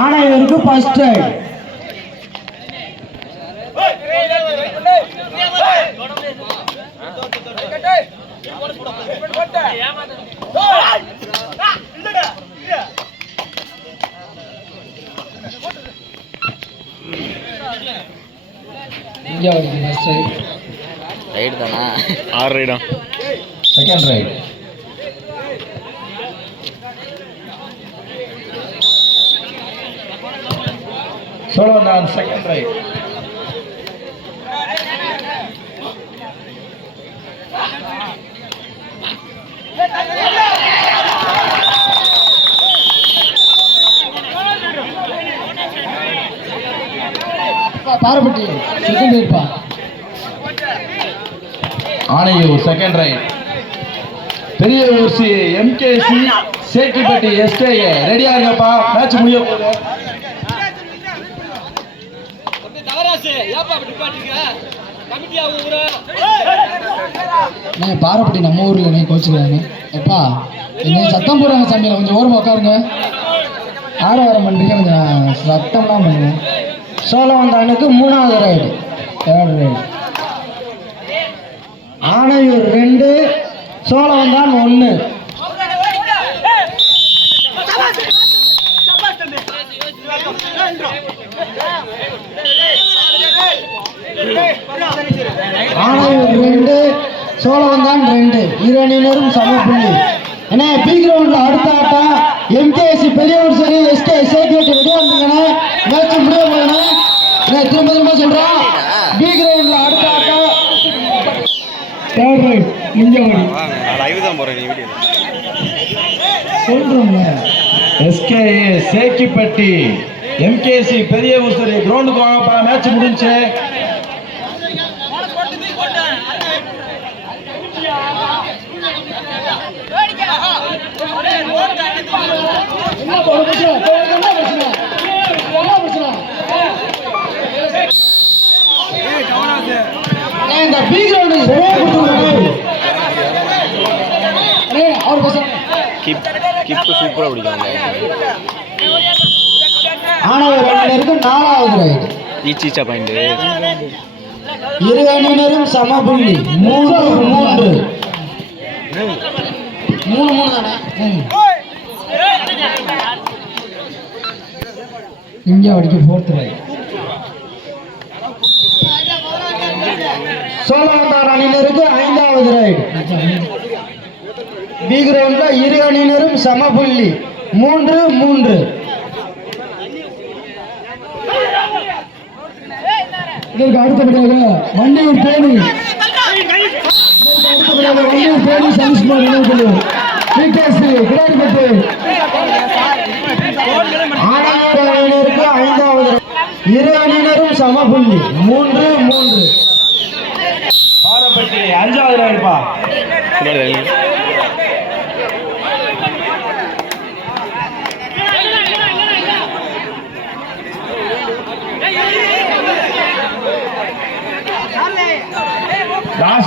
ஆணையருக்கு first right இங்கே வருது first ride தானா? ஆறு ரைடா second right Cholavandan second right Parapatti second ரைட்பா Anaiyur second right பெரிய ஊசி எம்கேசி சேக்கிப்பட்டி எஸ்கேஏ ரெடியா இருங்கப்பா. மேட்ச் முடிய போகுது அண்ணே பாரப்பட்டி நம்ம ஊர்ல நீ கோச்சுக்கிறாங்க எப்பா நீங்க சத்தம் போடுறாங்க சாமியில கொஞ்சம் ஓரமா உட்காருங்க. ஆட வரம் பண்றீங்க. கொஞ்சம் சத்தம்லாம் பண்ணுங்க. சோழவந்தானுக்கு மூணாவது ரைடு தேர்ட் ரைடு ஆணையூர் ரெண்டு சோழவந்தான் ஒன்று ஆணையூர் ரெண்டு சோழவந்தான் ரெண்டு. இரு அணியினரும் சம புள்ளி அண்ணே பி கிரவுண்ட்ல அடுத்த ஆட்டம். எம்கேஎஸ்சி பெரியவர் சரி எஸ்கே சேக்கிரட்டி ரெடியா வந்தீங்கன்னா மேட்ச் முடிய போகணும் திரும்ப திரும்ப சொல்றேன். பி கிரவுண்ட்ல அடுத்த ஆட்டம். தேர்ட் ரைட் முஞ்சவடி லைவ் தான் போறேன் வீடியோ சொல்றோம்ல. சேக்கிப்பட்டி எம்கேசி பெரிய உசரி கிரவுண்டுக்கு வாங்கப்பா மேட்ச் முடிஞ்சு. என்ன கிப் கிப்பு சூப்பராக பிடிக்கும் ஆனவர் அணியினருக்கு நாலாவது ரைடு. Each ஈச்சா point. இரு அணியினரும் சம புள்ளி. மூன்று மூன்று. மூணு மூணு தானே. இங்க ஃபோர்த் ரைட் அணியினருக்கு ஐந்தாவது ரைடு பி கிரவுண்ட்ல இரு அணியினரும் சம புள்ளி மூன்று மூன்று. இதற்கு அடுத்தபடியாக வண்டியூர் தேனி அடுத்தபடியாக வண்டியூர் தேனி சதீஷ்குமார் நினைவுக்குழு பிகேசி கிடாரிப்பட்டு ஆணையர் அணியினருக்கு ஐந்தாவது இரு அணியினரும் சம புள்ளி மூன்று மூன்று பாரப்பட்டி அஞ்சாவது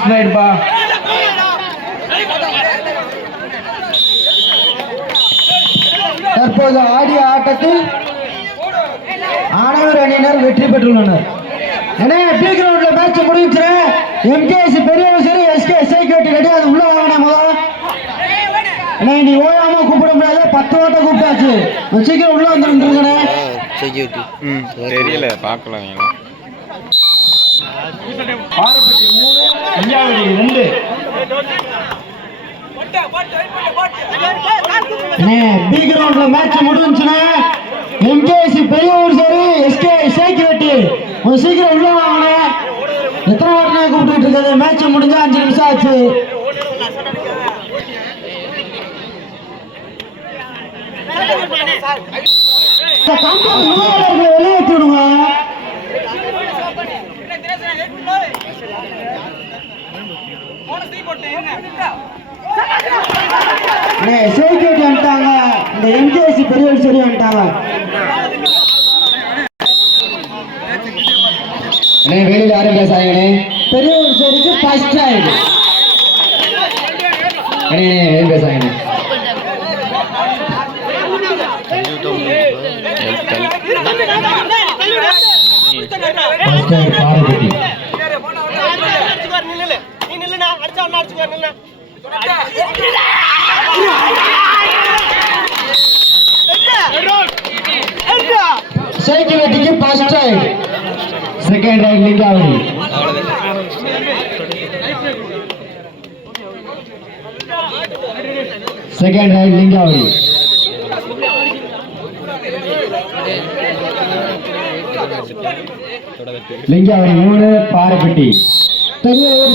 லாஸ்ட் ரைடுப்பா தற்போது ஆடிய ஆட்டத்தில் ஆனவர் அணியினர் வெற்றி பெற்றுள்ளனர். ஏன்னா பி கிரவுண்ட்ல மேட்ச் முடிஞ்சுச்சு எம்கேஎஸ் பெரியவர் சரி எஸ்கே எஸ்ஐகேடி ரெடி அது உள்ள வாங்கினே அண்ணே நீ ஓயாம கூப்பிட முடியாது பத்து ஓட்டம் கூப்பிட்டாச்சு. சீக்கிரம் உள்ள ம் தெரியல பார்க்கல ஆரப்பட்டி மூணு அஞ்சாவடி ரெண்டு அண்ணே பி கிரவுண்ட்ல மேட்ச் முடிஞ்சுச்சுன்னா எம்கேசி பெரியவர் சரி எஸ்கே சேக்கிரட்டி. கொஞ்சம் சீக்கிரம் உள்ள வாங்கினே எத்தனை வாட்டினா கூப்பிட்டு இருக்காது மேட்ச் முடிஞ்சா அஞ்சு நிமிஷம் ஆச்சு. இந்த చెడు అంటావా வெளியில் ஆரம்பிக்க சாயங்கனே பெரியவர் சரிக்கு ஃபர்ஸ்ட் ஆயிடு அண்ணே வெளியில் பேசாங்கண்ணே பாரு ரைட் பாரபட்டி சைக்கிள் வெட்டிக்கு first right second right Lingavadi second right Lingavadi Lingavadi மூணு பாரபட்டி பெரிய ஒரு